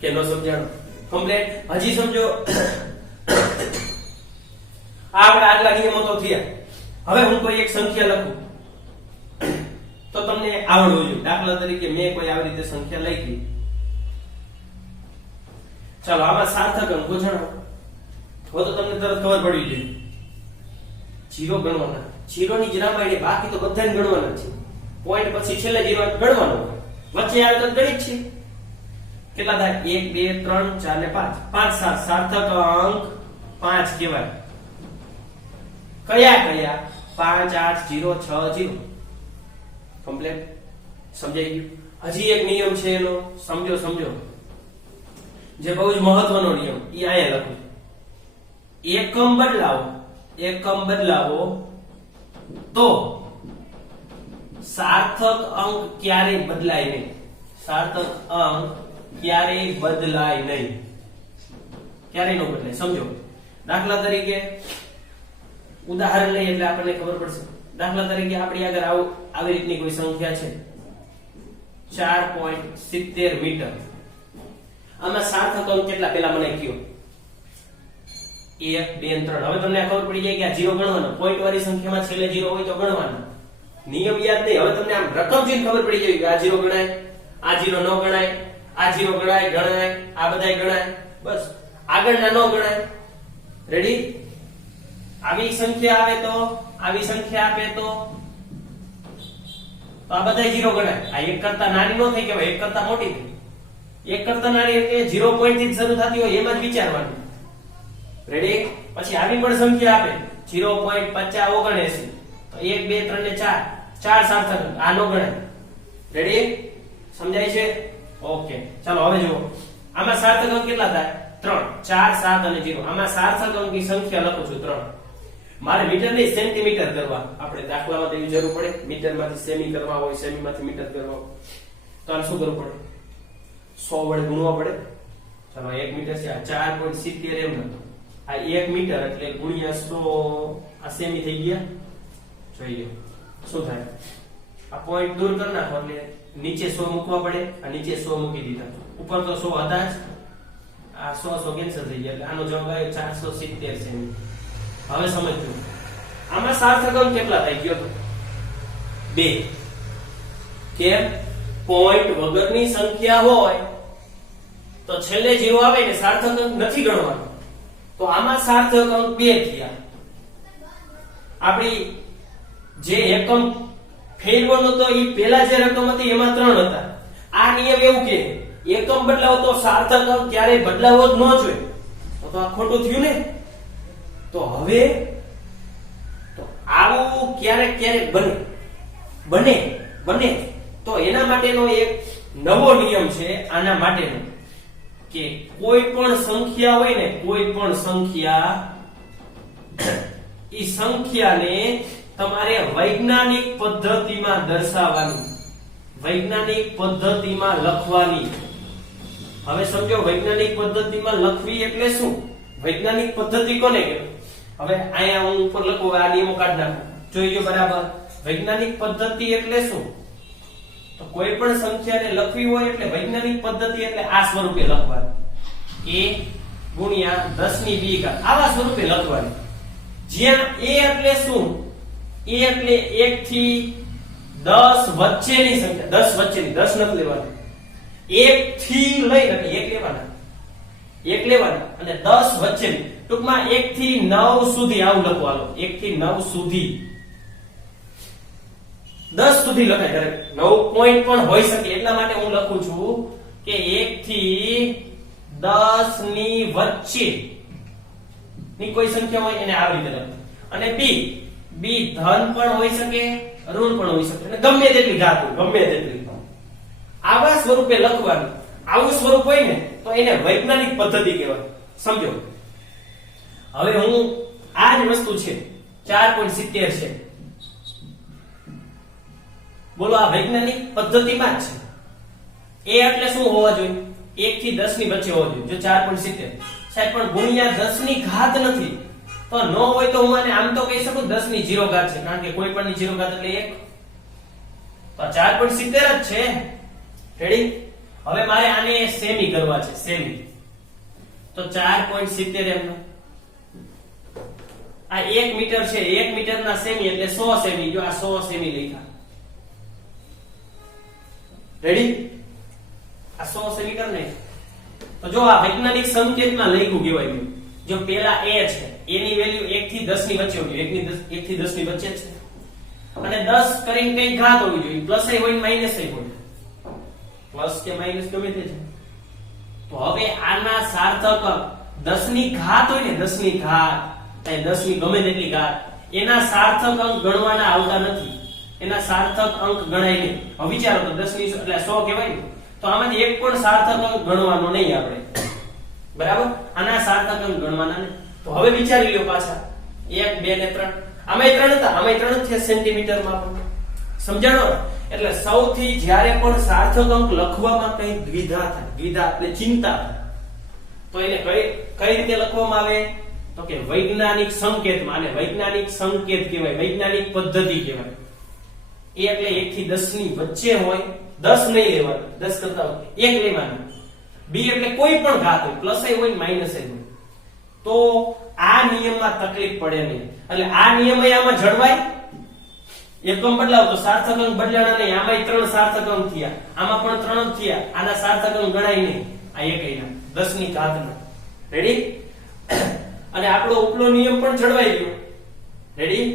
કે ન સમજાણો? કમ્પ્લીટ? હજી સમજો. આપણે આગલા નિયમો તો થયા. હવે હું કોઈ એક સંખ્યા લખું તો તમને આવડવું જોઈએ. દાખલા તરીકે મેં કોઈ આવી રીતે સંખ્યા લખી. ચાલો આમાં સાર્થક અંકો જણાવો. તો તમને તરત ખબર પડી જોઈએ. 0 ગણવાના. 0 ની જ ના પાડે, બાકી તો બધાને ગણવાના છે. પોઈન્ટ પછી છેલ્લે 0 ગણવાનો હોય. વચ્ચે આવે તો ગણિત છે. કેટલા થાય? 1 2 3 4 ને 5. 5 7 સાર્થક અંક 5 કહેવાય. કયા કયા? 5 8 0 6 0. કમ્પ્લીટ? સમજાઈ ગયું? હજી એક નિયમ છે એનો સમજો જે બહુ જ મહત્વનો નિયમ. એ અહીંયા લખું. એકમ બદલાવો તો સાર્થક અંક ક્યારેય બદલાય નહીં. સાર્થક અંક ક્યારેય બદલાય નહીં. ક્યારેય ન બદલાય. સમજો? દાખલા તરીકે ઉદાહરણ લઈએ એટલે આપણને ખબર પડશે. દાખલા તરીકે આપણી આગળ આવી રીતની કોઈ સંખ્યા છે 4.70 મીટર. આમાં સાર્થક અંક કેટલા પેલા મને કયો? 1 2 3. હવે તમને ખબર પડી જાય કે આ 0 ગણવાનો. પોઈન્ટ વાળી સંખ્યામાં છેલ્લે 0 હોય તો ગણવાનો. નિયમ યાદ નહીં. હવે તમને આમ રકમ જોઈને ખબર પડી જાય કે આ 0 ગણાય, આ 0 ન ગણાય, આ 0 ગણાય, આ બધાય ગણાય. બસ આગળના ન ગણાય. રેડી? આવી સંખ્યા આવે તો, આવી સંખ્યા આપે તો આ બધાય 0 ગણાય. આ એક કરતા નાની ન થઈ કહેવાય, એક કરતા મોટી થઈ. એક કરતા નાની એટલે 0 પોઈન્ટ થી શરૂ થતી હોય એમાં જ વિચારવાનું. રેડી? પછી આવી પણ સંખ્યા આપે 0.5079. તો 1 2 3 ને 4 સાર્થક અંક. આ નો ગણાય. રેડી? સમજાય છે? ઓકે. ચાલો હવે જુઓ. આમાં સાર્થક અંક કેટલા થાય? 3 4 7 અને 0. આમાં સાર્થક અંકની સંખ્યા લખું છું 3. મારે મીટર નહીં સેન્ટીમીટર કરવા. આપણે દાખલામાં તેવી જરૂર પડે, મીટર માંથી સેમી કરવા હોય, સેમી માંથી મીટર કરવા હોય, તો આને શું કરવું પડે? 100 વડે ગુણવા પડે. ચાલો 1 મીટર છે આ 4.70 એમ નતો, આ 1 મીટર એટલે ગુણ્યા 100, આ સેમી થઈ ગયા. જોઈ લો શું થાય. આ પોઈન્ટ દૂર કરી નાખો એટલે નીચે 100 મૂકવા પડે, આ નીચે 100 મૂકી દીધા, ઉપર તો 100 હતા જ, આ 100 કેન્સલ થઈ ગયા એટલે આનો જવાબ આવ્યો 470 સેમી. હવે સમજજો આમાં સાર્થક અંક કેટલા થઈ ગયો? 2. કેમ? પોઈન્ટ વગરની સંખ્યા હોય તો છેલ્લે 0 આવે ને સાર્થક અંક નથી ગણવાનો, તો આમાં સાર્થક અંક 2 થયા. આપણી જે એકમ ફેરવાનો તો એ પેલા જે રકમ હતી એમાં 3 હતા. આ નિયમ એવું કે એકમ બદલાવો તો સાર્થક અંક ક્યારેય બદલાવો જ ન જોઈએ, તો આ ખોટું થયું ને. તો હવે તો આવું ક્યારેક ક્યારેક બને તો એના માટેનો એક નવો નિયમ છે આના માટેનો, કે કોઈ પણ સંખ્યા હોય ને, કોઈ પણ સંખ્યા, ઈ સંખ્યાને તમારે વૈજ્ઞાનિક પદ્ધતિમાં દર્શાવવાની, વૈજ્ઞાનિક પદ્ધતિમાં લખવાની. હવે સમજો વૈજ્ઞાનિક પદ્ધતિમાં લખવી એટલે શું? વૈજ્ઞાનિક પદ્ધતિ કોને કહેવાય? હવે અહીંયા હું ઉપર લખું, આ નિયમો કાઢી નાખું, જોઈ લો બરાબર. વૈજ્ઞાનિક પદ્ધતિ એટલે શું? તો કોઈ પણ સંખ્યાને લખવી હોય એટલે વૈજ્ઞાનિક પદ્ધતિ એટલે આ સ્વરૂપે લખવાની, a ગુણ્યા 10 ઘાત, આવા સ્વરૂપે લખવાની. જ્યાં a એટલે શું? a એટલે 1 થી 10 વચ્ચેની સંખ્યા, 10 વચ્ચેની, 10 નથી લેવાની, 1 થી લઈ એટલે 1 લેવાના, 1 લેવાના અને 10 વચ્ચેની, ટૂંકમાં 1 થી 9 સુધી આવું લખવાનું. 1 થી 9 સુધી, 10 સુધી લખાય, દરેક 9 પોઈન્ટ પણ હોઈ શકે, એટલા માટે હું લખું છું કે 1 થી 10 ની વચ્ચે ની કોઈ સંખ્યા હોય એને આવી રીતે લખો. અને b ધન પણ હોઈ શકે, ઋણ પણ હોઈ શકે, અને ગમે તેટલી ઘાત હોય, ગમે તેટલી, આવા સ્વરૂપે લખવાનું. આવું સ્વરૂપ હોય ને તો એને વૈજ્ઞાનિક પદ્ધતિ કહેવાય. સમજો હવે હું આ જ વસ્તુ છે 4.70 છે, બોલો આ વૈજ્ઞાનિક પદ્ધતિમાં જ છે. a એટલે શું હોવા જોઈએ? 1 થી 10 ની વચ્ચે હોવો જોઈએ. જો 4.70 સાહેબ પણ ગુણ્યા 10 ની ઘાત નથી, તો ન હોય તો હું આને આમ તો કહી શકું 10 ની 0 ઘાત છે, કારણ કે કોઈ પણ ની 0 ઘાત એટલે 1, તો 4.70 જ છે. રેડી? હવે મારે આને સેમી કરવા છે, સેમી, તો 4.70 એમ આ 1 મીટર છે, 1 મીટરના સેમી એટલે 100 સેમી. જો આ 100 સેમી લખ્યા. રેડી? આ 100 સેમી કર ને, તો જો આ વૈજ્ઞાનિક સંકેતમાં લખ્યું કહેવાય. જો પેલા a છે, a ની વેલ્યુ 1 થી 10 ની વચ્ચે હોવી જોઈએ, 1 થી 10 ની વચ્ચે છે, અને 10 કરીને કઈ ઘાત હોવી જોઈએ, પ્લસ એ હોય ને માઈનસ એ હોય, પ્લસ કે માઈનસ ગમે તે છે. તો હવે આના સાર્થક 10 ની ઘાત હોય ને, 10 ની ઘાત, 10 ની ગમે તેટલી ઘાત, એના સાર્થક અંક ગણવાના આવતા નથી, એના સાર્થક અંક ગણાય નહીં. હવે વિચારો તો 10 ની એટલે 100 કહેવાય ને, તો આમાંથી એક પણ સાર્થક અંક ગણવાનો નહીં આપણે, બરાબર? આના સાર્થક અંક ગણવાના નહીં. તો હવે વિચારી લ્યો પાછા 1 2 ને 3, આમાંય 3 હતા, આમાંય 3 છે સેન્ટીમીટરમાં પણ. સમજાણો? એટલે સૌથી જ્યારે પણ સાર્થક અંક લખવામાં કઈ દ્વિધા થાય, દ્વિધા એટલે ચિંતા થાય, તો એને કઈ રીતે લખવામાં આવે? તો કે વૈજ્ઞાનિક સંકેતમાં. આને વૈજ્ઞાનિક સંકેત કહેવાય, વૈજ્ઞાનિક પદ્ધતિ કહેવાય. એ એટલે 1 થી 10 ની વચ્ચે હોય, 10 નહીં લેવાનું, 10 કરતા 1 લેવાનું. b એટલે કોઈ પણ ઘાત હોય, પ્લસ એ હોય માઈનસ એ હોય, તો આ નિયમમાં તકલીફ પડે નહીં. એટલે આ નિયમ આમાં જળવાય. એકમ બદલાવ તો સાર્થક અંક બદલાણા નહીં, આમાં 3 સાર્થક અંક થયા, આમાં પણ 3 જ થયા, આના સાર્થક અંક ગણાય નહીં, આ એકયના 10 ની ઘાતના. રેડી? અને આપણો ઉપલો નિયમ પણ જળવાઈ ગયો. રેડી?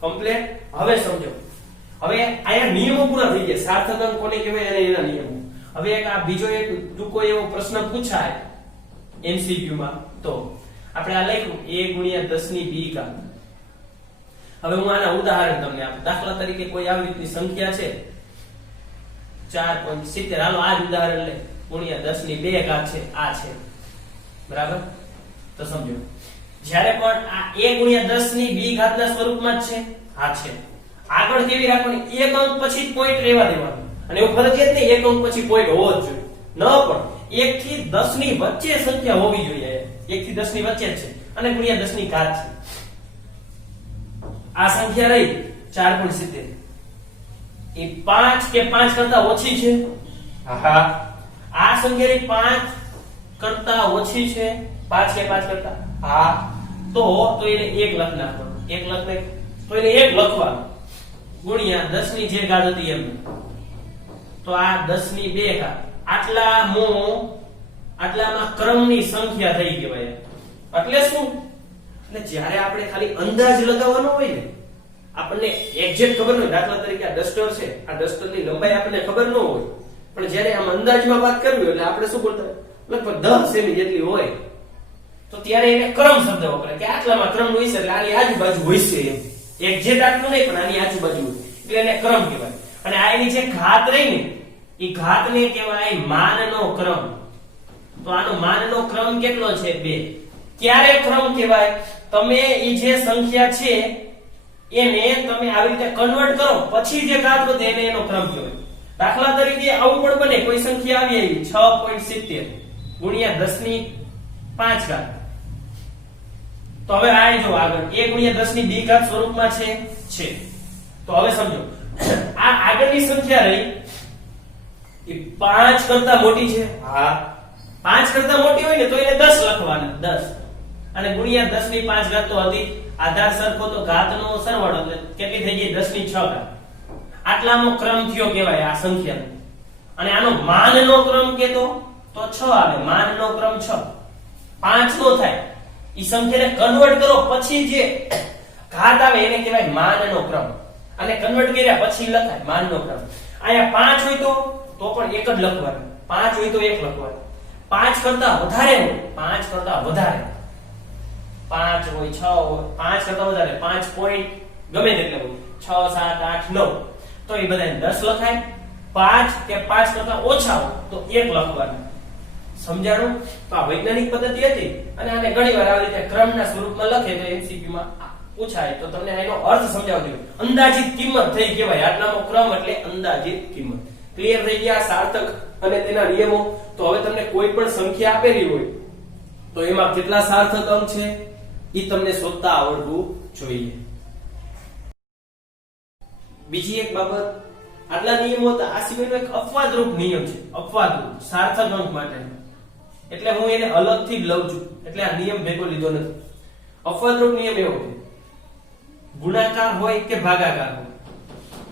કમ્પ્લીટ? હવે સમજો, હવે આયા નિયમો પૂરા થઈ ગયા. સાર્થક અંક કોને કહેવાય અને એના નિયમો. હવે એક આ બીજો એક ટૂંકો એવો પ્રશ્ન પૂછાય MCQ માં, તો આપણે આ લખ્યું a ગુણ્યા 10 ની b ઘાત. હવે હું આના ઉદાહરણ તમને આપું. દાખલા તરીકે કોઈ આવી રીતની સંખ્યા છે 4.70, હાલો આ જ ઉદાહરણ લે, ગુણ્યા 10 ની 2 ઘાત છે, આ છે, બરાબર? તો સમજો જ્યારે પણ આ a ગુણ્યા 10 ની b ઘાતના સ્વરૂપમાં જ છે. હા છે. આગળ કેવી રાખવાની? એક અંક પછી જ પોઈન્ટ રહેવા દેવાનો, અને એવું ફરજિયાત નહીં એક અંક પછી પોઈન્ટ હોવો જ જોઈએ. ન પણ 1 થી 10 ની વચ્ચે સંખ્યા હોવી જોઈએ. 1 થી 10 ની વચ્ચે જ છે અને ગુણ્યા 10 ની ઘાત છે. આ સંખ્યા રહી 4.70 એ 5 કે 5 કરતા ઓછી છે. હા, આ સંખ્યા રહી 5 કરતા ઓછી છે. 5 કે 5 કરતા, હા, તો એને 1 લખ નાખવાનો. 1 લખ નાખ તો એને 1 લખવાનું ગુણ્યા 10 ની જે ઘાત હતી એમ. તો આ 10 ની 2 ઘાત આટલામાં ક્રમની સંખ્યા થઈ કહેવાય. એટલે શું? એટલે જ્યારે આપણે ખાલી અંદાજ લગાવવાનો હોય ને, આપણને એક્ઝેક્ટ ખબર ન હોય, દાખલા તરીકે આ ડસ્ટર છે, આ ડસ્ટરની લંબાઈ આપણને ખબર ન હોય, પણ જ્યારે આમ અંદાજમાં વાત કરવી હોય એટલે આપણે શું બોલતા લગભગ 10 સેમી જેટલી હોય તો ત્યારે એને ક્રમ શબ્દ વપરાય કે આટલામાં ક્રમ હોય છે એટલે આની આજુબાજુ હોય છે એમ. એક્ઝેક્ટ આટલું નહીં પણ આની આજુબાજુ હોય એટલે એને ક્રમ કહેવાય. અને આ એની જે ઘાત રહી ને એ ઘાતને કહેવાય માનનો ક્રમ. તો આનો માનનો ક્રમ કેટલો છે? 2. ક્યારે ક્રમ કહેવાય? તમે એ જે સંખ્યા છે એને તમે આવી રીતે કન્વર્ટ કરો પછી જે ઘાત વધે એને એનો ક્રમ કહેવાય. દાખલા તરીકે આવું પણ બને, કોઈ સંખ્યા આવી 6.70 ગુણ્યા 10 ની 5 ઘાત. તો હવે આ જો આગળ 1 ગુણ્યા 10 ની 2 ઘાત સ્વરૂપમાં છે. તો હવે સમજો આ આગળની સંખ્યા રહી એ 5 કરતા મોટી છે. હા, 5 કરતા મોટી હોય ને તો એને 10 લખવાના. 10 અને ગુણ્યા 10 ની 5 ઘાત તો હતી, આધાર સરખો તો ઘાતનો સરવાળો એટલે કેટલી થઈ ગઈ? 10 ની 6 ઘાત. આટલાનો ક્રમ થયો કહેવાય આ સંખ્યાનો. અને આનો માનનો ક્રમ કેતો તો 6 આવે. માનનો ક્રમ 6. 5 નો થાય. ઈ સંખ્યાને કન્વર્ટ કરો પછી જે ઘાત આવે એને કહેવાય માનનો ક્રમ. અને કન્વર્ટ કર્યા પછી લખાય માનનો ક્રમ. અહીંયા 5 હોય તો પણ એક જ લખવાનું. 5 હોય તો એક લખવાનું. 5 કરતા વધારે હોય, 5 કરતા વધારે, 5 હોય, 6 હોય, 5 કરતા વધારે, 5 પોઈન્ટ ગમે તેટલે હોય, 6 7 8 9 તો એ બધાને 10 લખાય. 5 કે 5 કરતા ઓછા હોય તો 1 લખવાનું. સમજાણું? તો આ વૈજ્ઞાનિક પદ્ધતિ હતી અને આને ઘણીવાર આવી રીતે ક્રમના સ્વરૂપમાં લખે તો MCQ માં પૂછાય તો તમને એનો અર્થ સમજાવજો. અંદાજિત કિંમત થઈ કહેવાય. આટલાનો ક્રમ એટલે અંદાજિત કિંમત. ક્લિયર થઈ ગયા સાર્થક અને તેના નિયમો? તો હવે તમને કોઈ પણ સંખ્યા આપેલી હોય તો એમાં કેટલા સાર્થક અંક છે એ તમને શોધતા આવડવું જોઈએ. બીજી એક બાબત, આટલા નિયમો હતા, આ સિવાયનો એક અપવાદરૂપ નિયમ છે. અપવાદરૂપ સાર્થક અંક માટે, એટલે હું એને અલગથી જ લઉં છું, એટલે આ નિયમ ભેગો લીધો નથી. અપવાદરૂપ નિયમ એવો છે, ગુણાકાર હોય કે ભાગાકાર હોય,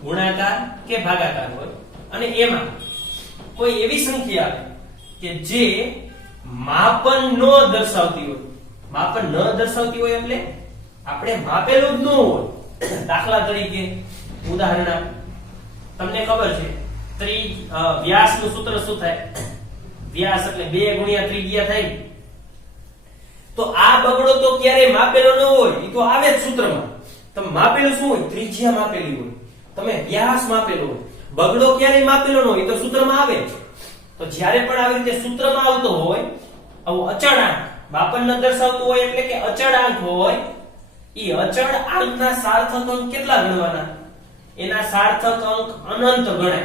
ગુણાકાર કે ભાગાકાર હોય અને એમાં કોઈ એવી સંખ્યા આવે કે જે માપન ન દર્શાવતી હોય. માપન ન દર્શાવતી હોય એટલે આપણે માપેલું જ ન હોય. દાખલા તરીકે ઉદાહરણ તમને ખબર છે વ્યાસનું સૂત્ર શું થાય? વ્યાસ એટલે 2 ગુણ્યા ત્રિજ્યા થાય. તો આ બગડો તો ક્યારેય માપેલો ન હોય, એ તો આવે જ સૂત્રમાં. તમે માપેલું શું હોય? ત્રિજ્યા માપેલી હોય. તમે વ્યાસ માપેલો હોય. બગડો ક્યારેય માપેલો ન હોય, એ તો સૂત્રમાં આવે. તો જ્યારે પણ આવી રીતે સૂત્રમાં આવતો હોય આવું અચળાંક, માપન ન દર્શાવતું હોય એટલે કે અચળાંક હોય, એ અચળ આંકના સાર્થક અંક કેટલા ગણવાના? એના સાર્થક અંક અનંત ગણાય.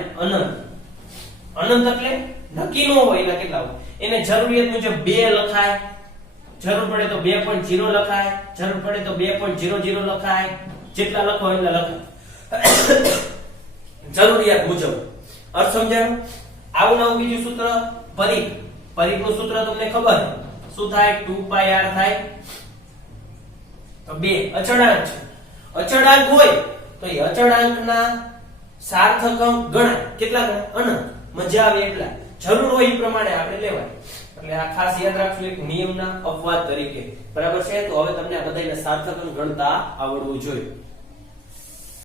અનંત એટલે નક્કી ન હોય એના કેટલા હોય. એને જરૂરિયાત મુજબ 2 લખાય, જરૂર પડે તો 2.0 લખાય, જરૂર પડે તો 2.00 લખાય, જેટલા લખો એટલા લખાય જરૂરિયાત મુજબ. અર્થ સમજાયું? આવું નવું બીજું સૂત્ર પરિઘ. પરિઘનું સૂત્ર તમને ખબર શું થાય? 2πr થાય. તો 2 અચળાંક છે. અચળાંક હોય તો એ અચળાંકના સાર્થક અંક ગણાય. કેટલા ગણાય? અનંત. મજા આવે એટલા. જરૂર હોય એ પ્રમાણે આપણે લેવાય. એટલે આ ખાસ યાદ રાખજો એક નિયમના અપવાદ તરીકે. બરાબર છે? તો હવે તમને આ બધાના સાર્થક અંક ગણતા આવડવું જોઈએ.